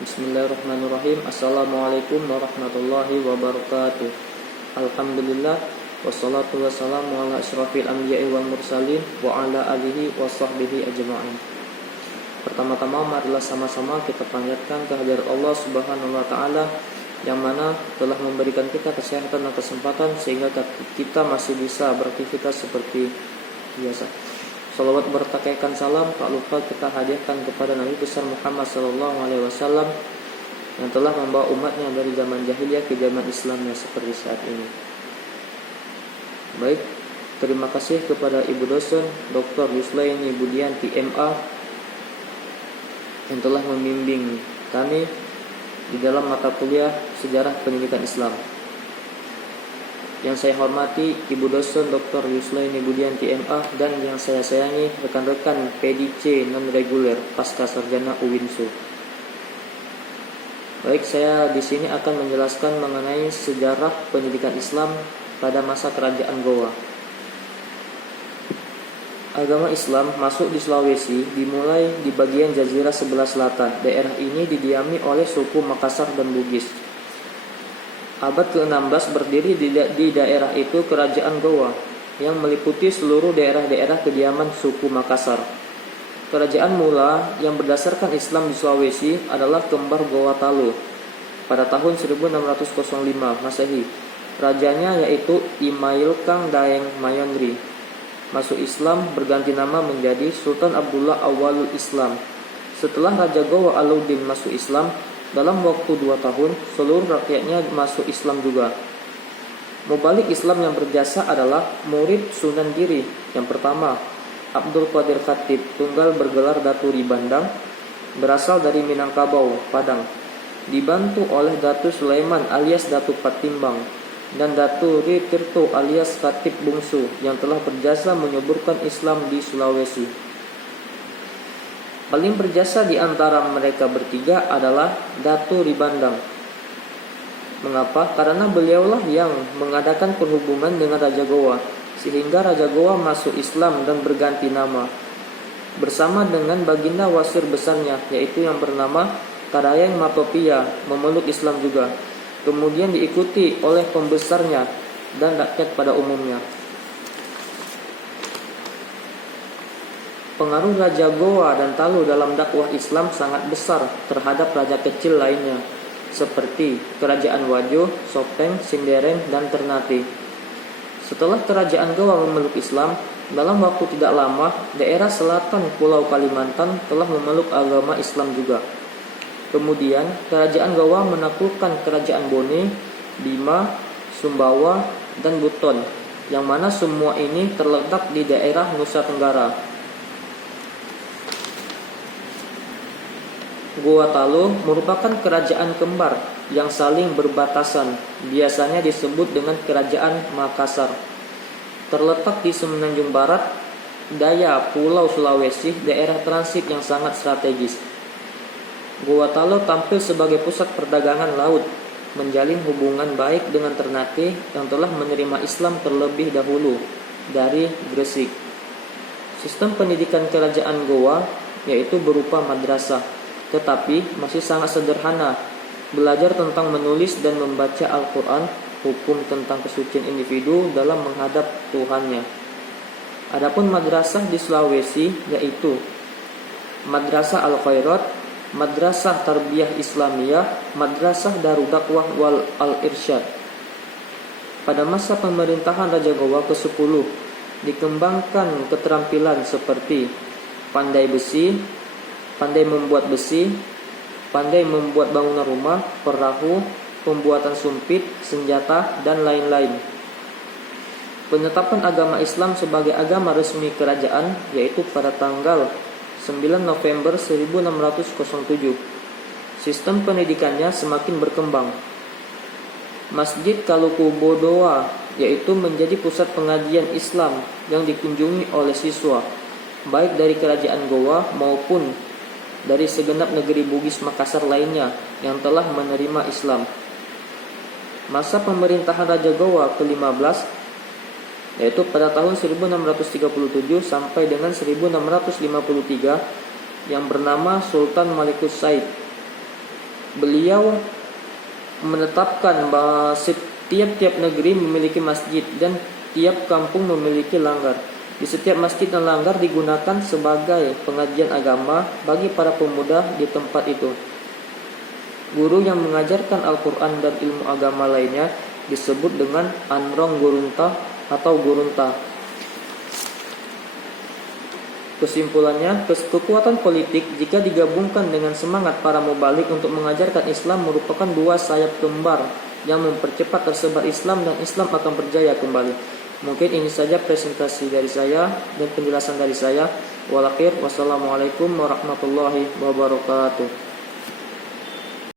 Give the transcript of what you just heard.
Bismillahirrahmanirrahim. Assalamualaikum warahmatullahi wabarakatuh. Alhamdulillah, wassalatu wassalamu ala asyrafil anbiya'i wal mursalin wa ala alihi wa sahbihi ajma'in. Pertama-tama marilah sama-sama kita panjatkan kehadirat Allah Subhanahu wa taala yang mana telah memberikan kita kesehatan dan kesempatan sehingga kita masih bisa beraktivitas seperti biasa. Salawat bertakaikan salam tak lupa kita hadiahkan kepada Nabi besar Muhammad SAW yang telah membawa umatnya dari zaman jahiliyah ke zaman Islamnya seperti saat ini. Baik, terima kasih kepada Ibu dosen Dr. Yuslaini Budianti MA yang telah membimbing kami di dalam mata kuliah Sejarah Pendidikan Islam. Yang saya hormati Ibu dosen Dr. Yuslaini Budianti MA dan yang saya sayangi rekan-rekan PDC non-reguler pasca sarjana UINSU. Baik, saya di sini akan menjelaskan mengenai sejarah pendidikan Islam pada masa kerajaan Gowa. Agama Islam masuk di Sulawesi dimulai di bagian jazirah sebelah selatan. Daerah ini didiami oleh suku Makassar dan Bugis. Abad ke-16 berdiri di daerah itu Kerajaan Gowa yang meliputi seluruh daerah-daerah kediaman suku Makassar. Kerajaan mula yang berdasarkan Islam di Sulawesi adalah kembar Gowa Talo pada tahun 1605 Masehi. Rajanya yaitu Imail Kang Daeng Mayangri. Masuk Islam berganti nama menjadi Sultan Abdullah Awalul Islam. Setelah Raja Gowa Alauddin masuk Islam, dalam waktu 2 tahun, seluruh rakyatnya masuk Islam juga. Mubalik Islam yang berjasa adalah murid Sunan Giri. Yang pertama, Abdul Qadir Khatib, tunggal bergelar Datu Ribandang, berasal dari Minangkabau, Padang. Dibantu oleh Datu Sulaiman alias Datu Patimbang dan Datu Ri Tirto alias Khatib Bungsu yang telah berjasa menyuburkan Islam di Sulawesi. Paling berjasa di antara mereka bertiga adalah Datu Ribandang. Mengapa? Karena beliaulah yang mengadakan penghubungan dengan Raja Gowa, sehingga Raja Gowa masuk Islam dan berganti nama. Bersama dengan baginda wasir besarnya, yaitu yang bernama Karayeng Matopia, memeluk Islam juga. Kemudian diikuti oleh pembesarnya dan rakyat pada umumnya. Pengaruh Raja Gowa dan Talo dalam dakwah Islam sangat besar terhadap raja kecil lainnya seperti Kerajaan Wajo, Sopeng, Sindereng, dan Ternate. Setelah Kerajaan Gowa memeluk Islam, dalam waktu tidak lama daerah selatan Pulau Kalimantan telah memeluk agama Islam juga. Kemudian Kerajaan Gowa menaklukkan Kerajaan Bone, Bima, Sumbawa, dan Buton, yang mana semua ini terletak di daerah Nusa Tenggara. Gowa Talo merupakan kerajaan kembar yang saling berbatasan, biasanya disebut dengan Kerajaan Makassar. Terletak di semenanjung barat daya Pulau Sulawesi, daerah transit yang sangat strategis. Gowa Talo tampil sebagai pusat perdagangan laut, menjalin hubungan baik dengan Ternate yang telah menerima Islam terlebih dahulu dari Gresik. Sistem pendidikan Kerajaan Gowa yaitu berupa madrasah, tetapi masih sangat sederhana, belajar tentang menulis dan membaca Al-Quran, hukum tentang kesucian individu dalam menghadap Tuhannya. Adapun madrasah di Sulawesi yaitu Madrasah Al-Khairat, Madrasah Tarbiyah Islamiyah, Madrasah Darud Dakwah wal Al-Irsyad. Pada masa pemerintahan Raja Gowa ke-10, dikembangkan keterampilan seperti pandai besi, pandai membuat besi, pandai membuat bangunan rumah, perahu, pembuatan sumpit, senjata, dan lain-lain. Penetapan agama Islam sebagai agama resmi kerajaan yaitu pada tanggal 9 November 1607. Sistem pendidikannya semakin berkembang. Masjid Kaluku Bodoa yaitu menjadi pusat pengajian Islam yang dikunjungi oleh siswa, baik dari Kerajaan Gowa maupun dari segenap negeri Bugis Makassar lainnya yang telah menerima Islam. Masa pemerintahan Raja Gowa ke-15 yaitu pada tahun 1637 sampai dengan 1653 yang bernama Sultan Malikus Said. Beliau menetapkan bahwa tiap-tiap negeri memiliki masjid dan tiap kampung memiliki langgar. Di setiap masjid dan langgar digunakan sebagai pengajian agama bagi para pemuda di tempat itu. Guru yang mengajarkan Al-Quran dan ilmu agama lainnya disebut dengan Anrong Gurunta atau Gurunta. Kesimpulannya, kekuatan politik jika digabungkan dengan semangat para mubalik untuk mengajarkan Islam merupakan dua sayap kembar yang mempercepat tersebar Islam dan Islam akan berjaya kembali. Mungkin ini saja presentasi dari saya dan penjelasan dari saya. Wassalamualaikum warahmatullahi wabarakatuh.